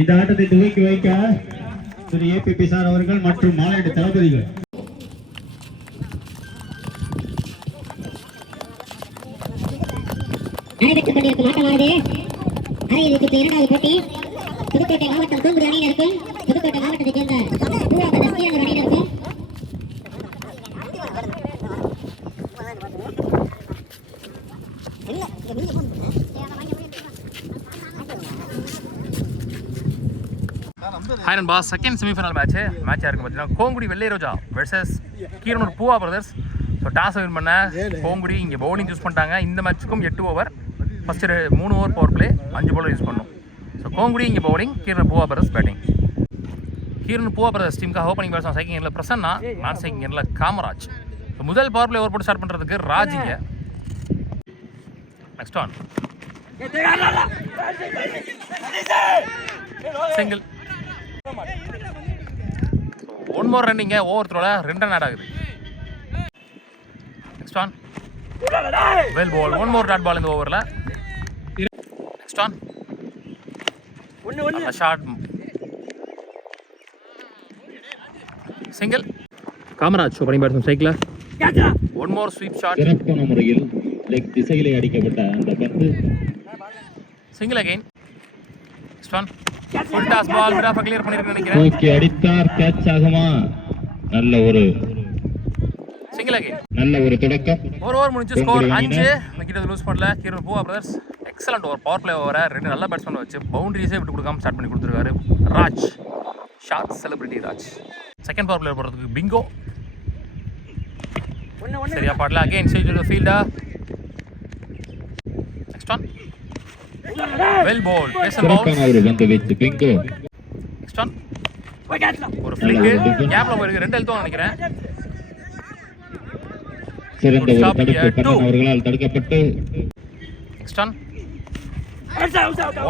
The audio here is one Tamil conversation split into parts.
இந்த ஆட்டத்தை துவக்கி வைக்க திரு ஏபிபி சார் அவர்கள் மற்றும் மாநில தளபதிகள். நடைபெற்றுக் கொண்டிருக்கும் ஆட்டமானது அரையிறுதிக்கு இரண்டாவது போட்டி புதுக்கோட்டை மாவட்டம் தூங்குடி அணியினருக்கும் புதுக்கோட்டை மாவட்டத்தைச் சேர்ந்த பூராபத ஸ்ரீரங்கர் அணியினருக்கும் ஹாய் நண்பா, செகண்ட் செமிஃபைனல் மேட்சாக இருக்கும் பார்த்தீங்கன்னா கோங்குடி வெள்ளை ரோஜா versus Keeranur Poova brothers. So toss win பண்ண கோங்குடி இங்கே பவுலிங் யூஸ் பண்ணிட்டாங்க. இந்த மேட்ச்சுக்கும் 8 over, first 3 over power play, 5 bowler use பண்ணணும். ஸோ கோங்குடி இங்கே bowling, Keeranur Poova brothers batting. Keeranur Poova brothers டீமுக்காக ஓப்பனிங் பேட்ஸ்மேன் செகண்ட் இயரில் பிரசன்னா, நான் செகண்ட் இயரில் காமராஜ். ஸோ முதல் பவர் பிளே ஓவர் போட்டு ஸ்டார்ட் பண்ணுறதுக்கு ராஜிங்க. Next on single. One more ரன்னிங்க, ஓவர்த்ரோல 2 ரன் ஆட் ஆகுது. Next on well ball, one more dot ball இந்த ஓவரில். Next on short single. Kamaraj opening batsman ஸ்ட்ரைக்கில் ஒன் மோர் ஸ்வீப் ஷாட். சிறப்பான முறையில் லெக் திசையிலே அடிக்கப்பட்ட அந்த பந்து single again. Next on full toss ball, mid off clear பண்ணிருக்கேன்னு நினைக்கிறேன். தூக்கி அடித்தார், கேட்ச் ஆகுமா? நல்ல ஒரு சிங்கிள் அகைன், நல்ல ஒரு தொடக்கம். ஒரு ஓவர் முடிஞ்சு ஸ்கோர் 5 விக்கெட் லூஸ் பண்ணல Keeranur Poova brothers. Excellent over, power play ஓவரை 2 நல்ல பேட்ஸ்மேன் வச்சு பவுண்டரிஸே விட்டு கொடுக்காம ஸ்டார்ட் பண்ணி கொடுத்துருக்காரு Raj. Short celebrity Raj. Second power play போடுறதுக்கு பிங்கோ சரியா பாடல. அகைன் சைடு ஃபீல்டா. Next on well ball, pace and bounce. ஒரு பந்து வெச்சு பிங்கோ. நெக்ஸ்ட் ஆன் ஒரு ஃபிளிக் கேப்ல போயிருக்கு, 2 எழுத்துவாங்க நினைக்கிறேன். சிறந்த ஒரு தடுப்பு கண்ணன் அவர்களால் தடுக்கப்பட்டு. Next on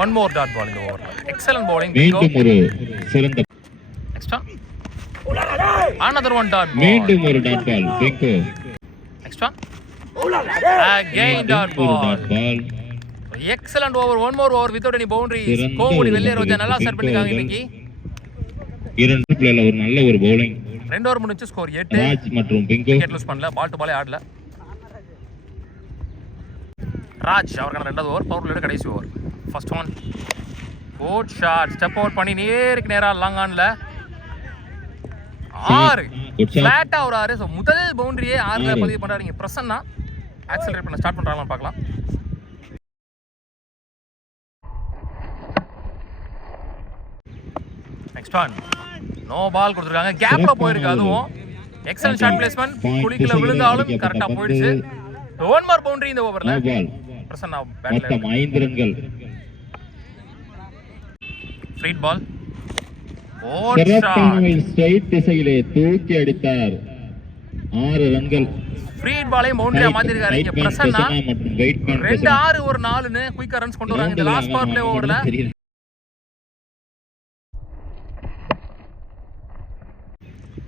one more dot ball இந்த ஓவர்ல. எக்ஸலென்ட் bowling மீண்டும் ஒரு சிறந்த. Next on another one dot ball. மீண்டும் ஒரு டாட் பால் பிங்கோ. Next on again dot ball. Excellent over, one more over without any boundaries. Kongudi வெள்ளை ரோஜா நல்லா ஸ்டார்ட் பண்ணிருக்காங்க இன்னைக்கு. இரண்டு பிளேல ஒரு நல்ல ஒரு bowling. 2 ஓவர் முடிஞ்சு ஸ்கோர் 8. ராஜ் மற்றும் பிங்கோ விக்கெட் லூஸ் பண்ணல, பால் டு பாலே ஆடல. ராஜ் அவர்கான 2வது ஓவர், பவர் பிளேயோட கடைசி over. First one good shot, step out பண்ணி நேருக்கு நேரா லாங் ஆன்ல 6 ஃபிளாட்டா ஒரு 6. ஸோ முதல் பவுண்டரியே 6ல பதிவு பண்றாங்க. பிரசன்னா ஆக்சலரேட் பண்ண ஸ்டார்ட் பண்றாங்கன்னு பார்க்கலாம். நெக்ஸ்ட் ஒன் நோ பால் கொடுத்துருக்காங்க, கேப்ல போயிருக்கு. அதுவும் எக்ஸலென்ட் ஷாட் பிளேஸ்மென்ட், குழிக்குள்ள விழுந்தாலும் கரெக்டா போயிடுச்சு. ஒன் மோர் பவுண்டரி இந்த ஓவர்ல. பிரசன்னா பேட்ல 5 ரன்கள். ஃப்ரீட் பால், ஸ்ட்ரைட் திசையிலே தூக்கி அடித்தார், 6 ரன்கள். ஃப்ரீட் பாலையும் பவுண்டரியா மாத்திருக்காரு இங்க பிரசன்னா. 2 6 ஒரு 4ன்னு குயிக்கா ரன்ஸ் கொண்டு வராங்க இந்த லாஸ்ட் பவர் பிளே ஓவர்ல.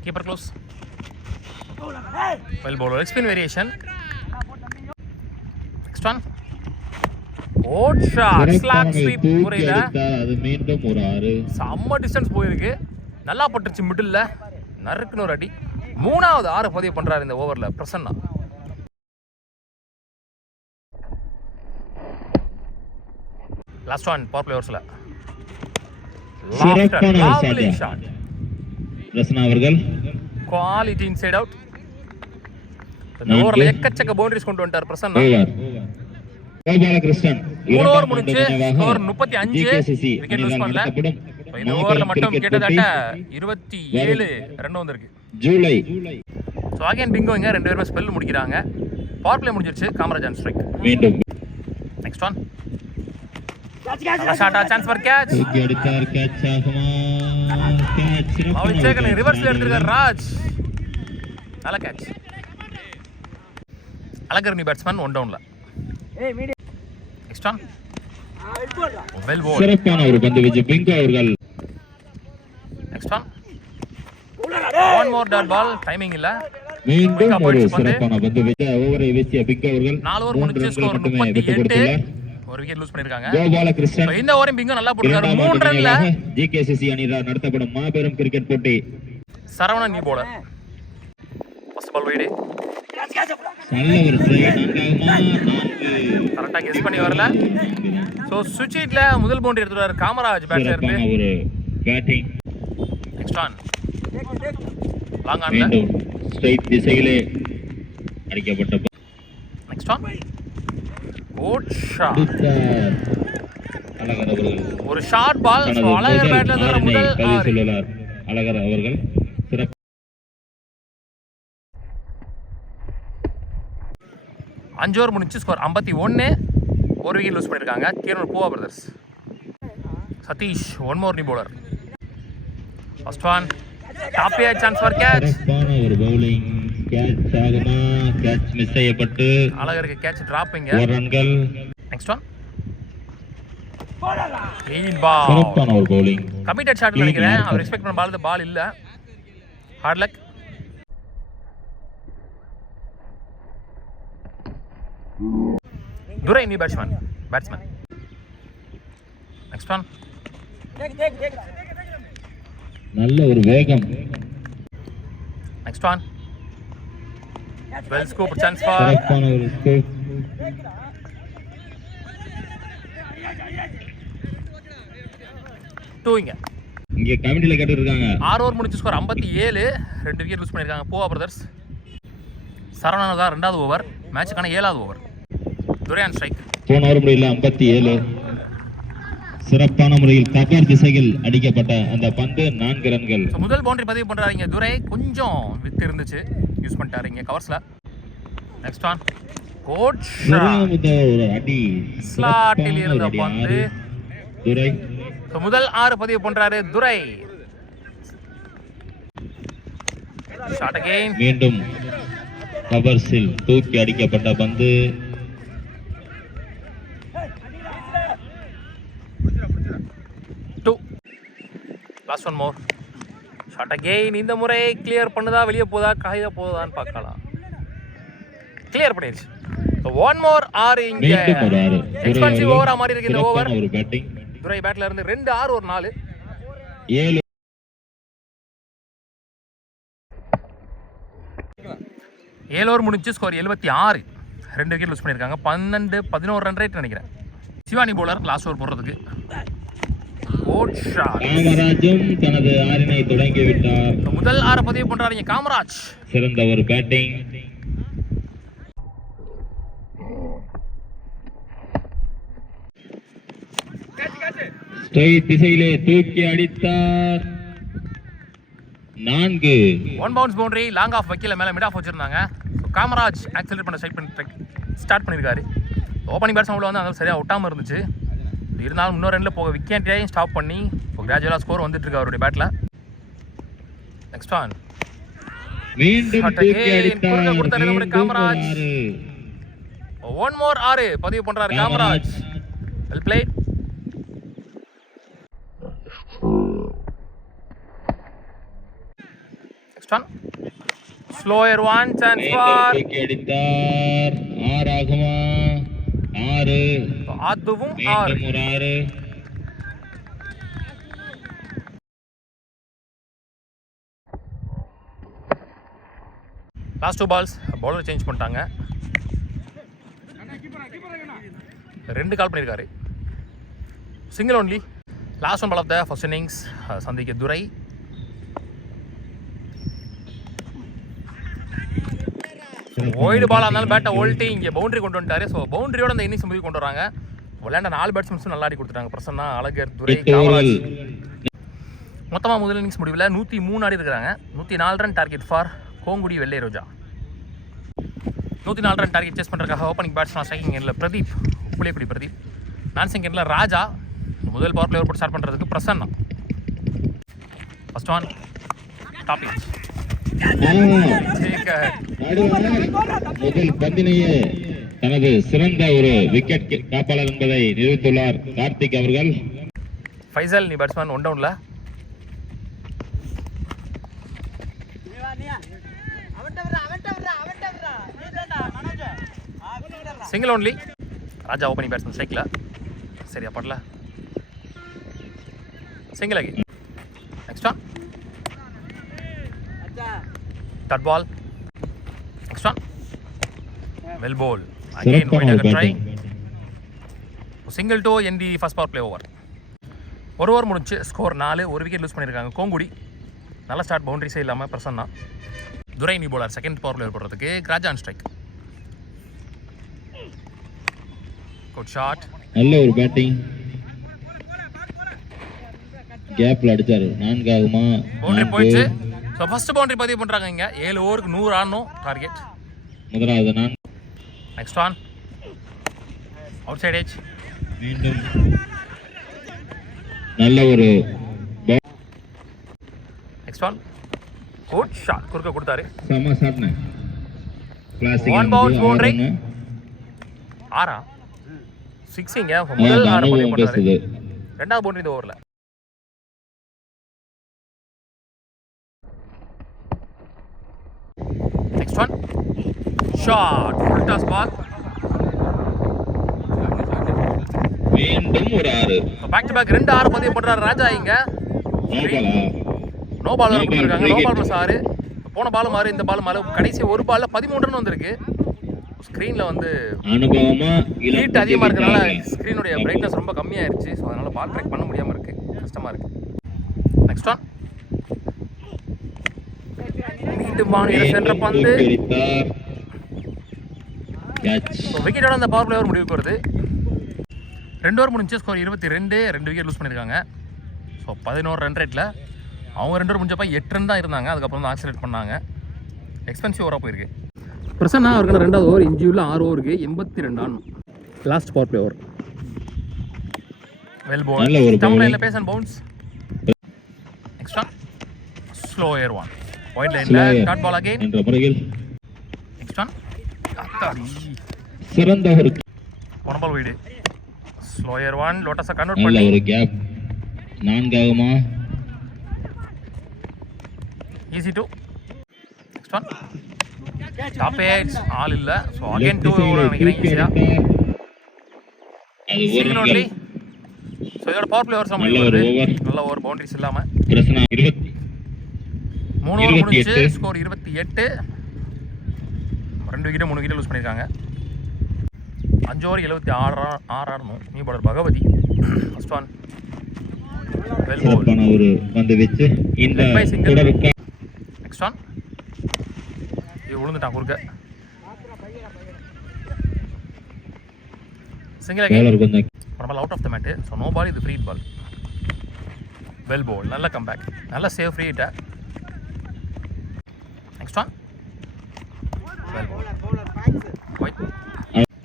Keeper close. Well bowler, spin variation. Next one. Hot shot, slack sweep. புரியல, அது மீண்டும் ஒரு 6. செம்ம டிஸ்டன்ஸ் போயிருக்கு, நல்லா பட்டுச்சு மிடில்ல, நறுக்குன்னு ஒரு அடி. 3வது 6 பதிவு பண்றாரு இந்த ஓவர்ல Prasanna. Last one power play ஓவர்ஸ்ல lovely shot. பிரசன்னா அவர்கள் குவாலிட்டி இன்சைட் அவுட். இந்த ஓவர்ல எக்கச்சக்க பவுண்டரிஸ் கொண்டு வந்துட்டார் பிரசன்னா. கோபாலகிருஷ்ணன் 3 ஓவர் முடிஞ்சு ஸ்கோர் 35. விக்கெட் லூஸ் பண்ணல. இந்த ஓவர்ல மட்டும் கிட்டத்தட்ட 27 ரன் வந்திருக்கு. ஜூலை. சோ அகைன் பிங்கோ இங்க 2 பேரும் ஸ்பெல் முடிக்கிறாங்க. பவர் பிளே முடிஞ்சிருச்சு, காமராஜ் ஆன் ஸ்ட்ரைக். மீண்டும் next one shot, chance for catch. தூக்கி அடித்தார், கேட்ச் ஆகுமா? கேட்ச். அவன் சேகன் ரிவர்ஸ்ல எடுத்துட்டார் ராஜ், நல்ல கேட்ச். அழகர்னி பேட்ஸ்மேன் 1 டவுன்ல. நெக்ஸ்ட் ஒன் வெல் பால், சிறப்பான ஒரு பந்து வீச்சு பிங்கோ அவர்கள். Next one one more dot ball, timing இல்ல. மீண்டும் ஒரு சிறப்பான பந்து வீச்சு ஓவரை வீசிய பிங்கோ அவர்கள். 4 ஓவர் முடிஞ்சு ஸ்கோர் 38. ஒரு விக்கெட் லூஸ் பண்ணிருக்காங்க. கோபாலகிருஷ்ணன் இந்த ஓவரையும் பிங்கும் நல்லா போட்டுருக்காரு. 3 ரன்ல ஜிகேசிசி அணியினர் நடத்தப்படும் மாபெரும் கிரிக்கெட் போட்டி. சரவணன் நீ போலர். First ball wide. நல்ல ஒரு ட்ரை. கரெக்டா கெஸ் பண்ணி வரல. சோ சுவிட்ச் ஹிட்ல முதல் பவுண்டரி எடுத்துறாரு காமராஜ் பேட்ல இருந்து. ஒரு பேட்டிங். Next one. லாங் ஆன்ல ஸ்ட்ரைட் திசையிலே அடிக்கப்பட்ட. Next one. Good shot. Alagar அவர்கள் ஒரு ஷார்ட் பால். சோ அழகர் பேட்ல இருந்து முதல் சொல்லலார். அழகர் அவர்கள் சிறப்பு. 5 ஓவர் முடிச்சு ஸ்கோர் 51. ஒரு விக்கெட் லூஸ் பண்ணிருக்காங்க Keeranur Poova brothers. Satish one more நீ bowler. First one tap A chance for catch. ஒரு பவுலிங் கேட்ச் ஆகுமா? கேட்ச் மிஸ் செய்யப்பட்டு அழகருக்கு கேட்ச் டிராப்பிங். ஒரு ரன்கள். நெக்ஸ்ட் ஒன் க்ளீன் பால். சிறப்பான ஒரு பவுலிங். கமிட்டட் ஷாட் நினைக்கிறேன். அவர் எக்ஸ்பெக்ட் பண்ண பால் பால் இல்ல. Hard luck. துரை நீ பேட்ஸ்மேன். நெக்ஸ்ட் ஒன் நல்ல ஒரு வேகம். Next one well scoop chance for. சிறப்பான ஒரு ஸ்கூப். டூங்க. இங்க கமிட்டில கேட்டு இருக்காங்க. 6 ஓவர் முடிச்சு ஸ்கோர் 57. 2 விக்கெட் லூஸ் பண்ணிருக்காங்க பூவா பிரதர்ஸ். சரவணன் தான் 2வது ஓவர். மேட்சுக்கான 7வது ஓவர். Durai on strike. போன ஓவர் முடியல 57. சிறப்பான முறையில் கபர் திசையில் அடிக்கப்பட்ட அந்த பந்து 4 ரன்கள். முதல் பவுண்டரி பதிவு பண்றாங்க துரை. கொஞ்சம் வித்து இருந்துச்சு யூஸ் பண்ணிட்டாரு இங்க கவர்ஸ்ல. Next on good shot. ஒரு அடி ஸ்லாட்டில் இருந்த பந்து துரை. முதல் 6 பதிவு பண்றாரு துரை. Shot again. மீண்டும் கவர்ஸில் தூக்கி அடிக்கப்பட்ட பந்து. Last one more shot again. இந்த முறை கிளியர் பண்ணுதா வெளியே போதா காய போதான்னு பார்க்கலாம். கிளியர் பண்ணிருச்சு. ஒன் மோர் 6 இங்க எக்ஸ்பென்சிவ் ஓவரா மாதிரி இருக்கு இந்த ஓவர். ஒரு பேட்டிங். துரை பேட்ல இருந்து 2 6 ஒரு 4 7. 7 ஓவர் முடிஞ்சு ஸ்கோர் 76. 2 விக்கெட் லூஸ் பண்ணிருக்காங்க. 12 11 ரன் ரேட் நினைக்கிறேன். சிவானி போலர் லாஸ்ட் ஓவர் போடுறதுக்கு. காமராஜும் தனது ஆறினை தொடங்கி விட்டார். முதல் 6 பதிவு பண்றாரு காமராஜ். சிறந்த ஒரு பேட்டிங். ஸ்ட்ரைட் திசையிலே தூக்கி அடித்தார். 4. One bounce boundary. Long off வைக்கல மேல மிட் ஆஃப் வச்சிருந்தாங்க. காமராஜ் ஆக்சிலேட் பண்ண ஸ்டார்ட் பண்ணிருக்காரு. ஓப்பனிங் பேட்ஸ்மேன் உள்ள வந்து அதனால சரியா ஒட்டாம இருந்துச்சு. இருந்தாலும் இன்னொரு ரன்ல போக விக்கெட்டையும் ஸ்டாப் பண்ணி இப்போ கிராஜுவலா ஸ்கோர் வந்துட்டு இருக்கு அவருடைய பேட்ல. நெக்ஸ்ட் ஆன் மீண்டும் தூக்கி அடித்தார். காமராஜ். ஒன் மோர் 6 பதிவு பண்றாரு Kamaraj. Well plate. Next on slower one chance for. தூக்கி அடித்தார். 6 ஆகுமா? 6. அதுவும் 6. லாஸ்ட் 2 பால்ஸ் பவுலர் சேஞ்ச் பண்ணிட்டாங்க. 2 கால் பண்ணியிருக்காரு. Single only. Last one ball of the first innings சந்திக்க துரை. ஒயிட் பால் இருந்தாலும் பேட்டை ஓல்ட்டி இங்கே பவுண்டரி கொண்டு வந்துட்டாரு. ஸோ பவுண்டரியோட அந்த இன்னிங்ஸ் முடிவு கொண்டு வராங்க. விளையாண்ட 4 பேட்ஸ்மேன்ஸும் நல்லா ஆடி கொடுத்துட்டாங்க. பிரசன்னா, அழகர், துரை, காமராஜ். மொத்தமாக முதல் இன்னிங்ஸ் முடிவில் 103 ஆடி இருக்கிறாங்க. 104 ரன் டார்கெட் ஃபார் கோங்குடி வெள்ளை ரோஜா. 104 ரன் டார்கெட் சேஸ் பண்ணுறதுக்காக ஓப்பனிங் பேட்ஸ்மேன் ஸ்ட்ரைக்கிங் எண்ணில் பிரதீப், புளியக்குடி பிரதீப். நான் செகண்டில் ராஜா. முதல் பவர் பிளேயர் போட்டு ஸ்டார்ட் பண்ணுறதுக்கு Prasanna. First one tap pitch. முதல் பந்திலேயே தனது சிறந்த ஒரு விக்கெட் காப்பாளர் என்பதை நிரூபித்துள்ளார் கார்த்திக் அவர்கள். ஃபைசல் நீ பேட்ஸ்மேன் ஒன் டவுன்ல. Single only. Raja opening batsman ஸ்ட்ரைக்கில். சரியா படல. சிங்கிள் அகி. Next one. Dot ball. Next one. Well ball. Again wide ட்ரை. Single to end the first power play over. ஒரு ஓவர் முடிஞ்சு ஸ்கோர் 4. ஒரு விக்கெட் லூஸ் பண்ணியிருக்காங்க கோங்குடி. நல்ல ஸ்டார்ட், பவுண்டரிஸே இல்லாமல் பிரசன்னா. துரை நீ போலர் செகண்ட் பவர் பிளே போடுறதுக்கு. Raja on strike. Good shot. நல்ல ஒரு பேட்டிங். கேப்ல அடிச்சாரு. 4 ஆகுமா? பவுண்டரி போயிடுச்சு. ஸோ ஃபர்ஸ்ட் பவுண்டரி பதிவு பண்ணுறாங்க இங்கே. 7 ஓவருக்கு 100 ஆடணும் டார்கெட். முதலாவது 4. Next one. Outside edge. மீண்டும் நல்ல ஒரு நெக்ஸ்ட் ஒன். Good shot. குறுக்க கொடுத்தாரு. சம ஷாட்னே. கிளாசிக். One bounce boundary. 6 சிக்ஸிங்க. முதல் 6 பதிவு பண்ணுறாரு. ரெண்டாவது பவுண்டரி இந்த ஓவரில். Next one. Shot. Full toss ball. மீண்டும் ஒரு 6. பேக் டு பேக் 2 6 பதிவு பண்றாரு ராஜா இங்க. நோ பால் வர கொடுத்துருக்காங்க. No ball plus 6. போன பாலும் மாறு, இந்த பாலும் மாறு. கடைசி ஒரு பால்ல 13 ரன் வந்திருக்கு. ஸ்க்ரீன்ல வந்து அனுபவமா ஹீட் அதிகமா இருக்கனால ஸ்க்ரீனுடைய பிரைட்னஸ் ரொம்ப கம்மியாயிருச்சு. ஸோ அதனால பால் ட்ராக் பண்ண முடியாம இருக்கு. கஷ்டமா இருக்கு. Next one. மீண்டும் பால் சென்ற பந்து. விக்கெட்டோட அந்த பவர் பிளேவர் முடிவுக்கு வருது. 2 ஓவர் முடிஞ்சு ஸ்கோர் 22. 2 விக்கெட் லூஸ் பண்ணியிருக்காங்க. ஸோ 11 ரன் ரேட்டில். அவங்க 2 ஓவர் முடிஞ்சப்போ 8 ரன் தான் இருந்தாங்க. அதுக்கப்புறம் தான் ஆக்சிலேட் பண்ணாங்க. எக்ஸ்பென்சிவ் ஓவராக போயிருக்கு. பிரசன்னா அவருக்கான 2வது ஓவர். இன்ஜியூவில் 6 ஓவருக்கு 82 ஆடணும். Last power play over. Well ball. Stump லைனில் pace and bounce. Next one. Slow air one. Wide லைனில் டாட் பால் அகைன். என்ற முறையில் நெக்ஸ்ட் ஒன். சிறந்த ஒரு போன பால் வீடு. Slower one. லோட்டஸை கன்வெர்ட் நல்ல பண்ணி ஒரு கேப். 4 ஆகுமா? Easy 2. Next one. Top edge all இல்ல. ஸோ அகைன் 2 நினைக்கிறேன் ஈஸியா. அது ஒரு சிங்கிள் ஒன்லி. ஸோ இதோட பவர் பிளே ஓவர் நல்ல ஒரு ஓவர். நல்ல ஓவர், பவுண்டரிஸ் இல்லாம. பிரசன்னா 20. 3 ஓவர் முடிஞ்சு ஸ்கோர் 28. 2 விக்கெட் 3 விக்கெட் லூஸ் பண்ணியிருக்காங்க. 5 ஓவர் 76 ஆடணும். New bowler Bhagavathi. First one. Well ball. சிறப்பான ஒரு பந்து வச்சு இந்த தொடருக்கு. Next one. இது விழுந்துட்டான் குறுக்க. Single again. கொஞ்சம் நம்ம out of the mat. So no ball. இது ஃப்ரீ பால். Well ball. நல்ல கம்பேக். நல்ல save free hitter. Next one. Well ball. Wide.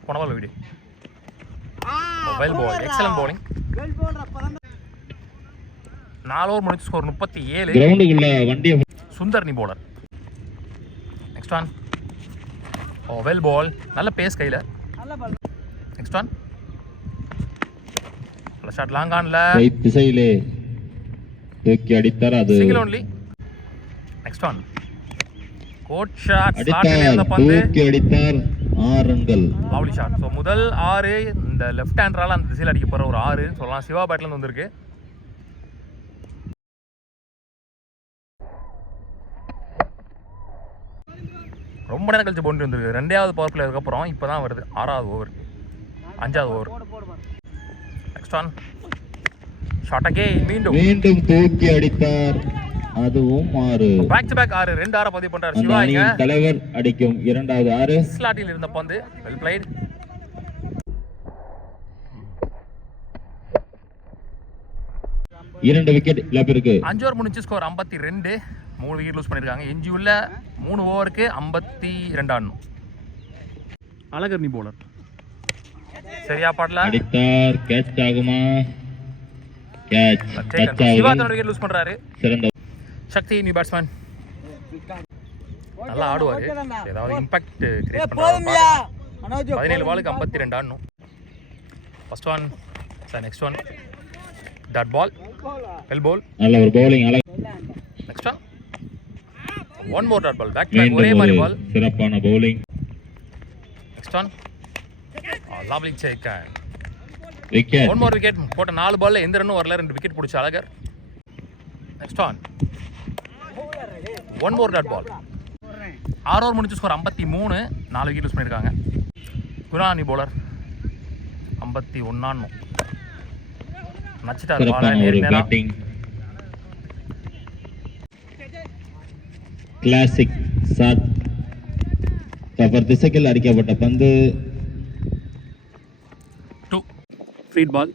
போன பால் வீடு. Well ball. Excellent bowling. 4 over முடிச்சு ஸ்கோர் 37. கிரவுண்டுக்குள்ள வண்டியை சுந்தர் நீ bowler. Next one. Oh well ball. நல்ல பேஸ் கையில். Next one. நல்ல ஷாட் லாங் ஆன்ல. திசையிலே தூக்கி அடித்தார். அது single only. Next one. Good shot. அடித்தார். தூக்கி அடித்தார். 6 ரன்கள். Lovely shot. ஸோ முதல் 6 இந்த லெஃப்ட் ஹேண்டரால் அந்த திசையில் அடிக்க போகிற ஒரு 6 சொல்லலாம். சிவா பேட்லேருந்து வந்திருக்கு. ரொம்ப நேரம் கழிச்சு பவுண்டரி வந்திருக்கு. 2வது பவர் பிளேயருக்கு அப்புறம் இப்போ தான் வருது. 6வது ஓவர் 5வது over. Next one. Shot again. மீண்டும் தூக்கி அடித்தார். அதுவும் 6. Back to back 6. 2 6 பதிவு பண்றாரு சிவா. இங்க தலைவர் அடிக்கும் 2வது 6. ஸ்லாட்டில் இருந்த பந்து. Well plate. இரண்டு விக்கெட் இழப்பிற்கு. 5 ஓவர் முடிஞ்சு ஸ்கோர் 52. 3 விக்கெட் லூஸ் பண்ணிருக்காங்க. எஞ்சியுள்ள 3 ஓவருக்கு 52 ஆடணும். அழகர் நீ போலர். சரியா பாடல. அடித்தார். கேட்ச் ஆகுமா? கேட்ச். சிவா தன்னோட விக்கெட் லூஸ் பண்றாரு. சிறந்த சக்தி நியூ பேட்ஸ்மேன். நல்லா ஆடுவாரு. ஏதாவது இம்பாக்ட் கிரியேட் பண்றாரு. 17 பாலுக்கு 52 ஆடணும். First one. Next one. Dot ball. Well ball. நல்ல ஒரு bowling. Next one. One more dot ball. Back to back ஒரே மாதிரி பால். சிறப்பான bowling. Next one. Lovely taken. Wicket. One more wicket. போட்ட 4 பால்ல எந்த ரன்னும் வரல. 2 விக்கெட் பிடிச்ச Alagar. Next on. One more dot ball. 6 over முடிஞ்சு ஸ்கோர் 53. 4 விக்கெட் யூஸ் பண்ணியிருக்காங்க. குரானி பவுலர் 51 நச்சிட்டார் பால சிறப்பான ஒரு நேரா. பேட்டிங். Classic shot. கவர் திசையில் அடிக்கப்பட்ட பந்து 2 ஃபீட் பால்.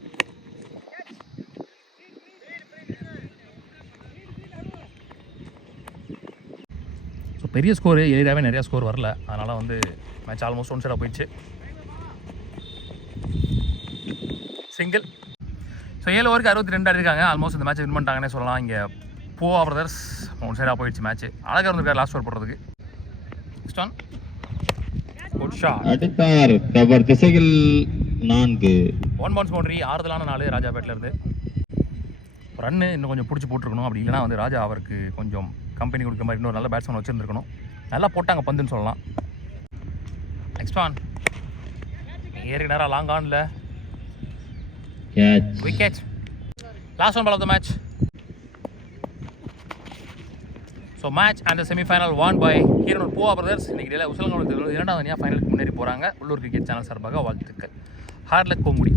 ஸோ பெரிய ஸ்கோரு ஏரியாவே நிறையா ஸ்கோர் வரல. அதனால் வந்து மேட்ச் ஆல்மோஸ்ட் ஒன் சைடாக போயிடுச்சு. சிங்கிள். ஸோ 7 ஓவருக்கு 62 அடிருக்காங்க. ஆல்மோஸ்ட் இந்த மேட்ச் வின் பண்ணிட்டாங்கன்னே சொல்லலாம். இங்கே பூவா பிரதர்ஸ் ஒன் சைடாக போயிடுச்சு மேட்ச். அழகாக இருந்திருக்காரு லாஸ்ட் ஓவர் போடுறதுக்கு. Next one. Good shot. அடித்தார். கவர் திசையில் 4. 1 பவுன்ஸ் பவுண்டரி. ஆறுதலான 4 ராஜாபேட்டில் இருந்து. ரன்னு இன்னும் கொஞ்சம் பிடிச்சி போட்டுருக்கணும். அப்படி இல்லைனா வந்து ராஜா அவருக்கு கொஞ்சம் கம்பெனி கொடுக்குற மாதிரி இன்னொரு நல்ல பேட்ஸ்மேன் வச்சுருந்துருக்கணும். நல்லா போட்டாங்க பந்துன்னு சொல்லலாம். Next on. ஏறி நேரம் லாங் ஆனில் catch. Wicket. Last one ball of the match. So match and semifinal won by Keeranur Poova brothers. இன்னைக்கு உசலங்காவலத்தில் 2வது அணியாக ஃபைனலுக்கு முன்னேறி போகிறாங்க. உள்ளூர் கிரிக்கெட் சேனல் சார்பாக வாழ்த்துக்கள். Hard luck கோங்குடி.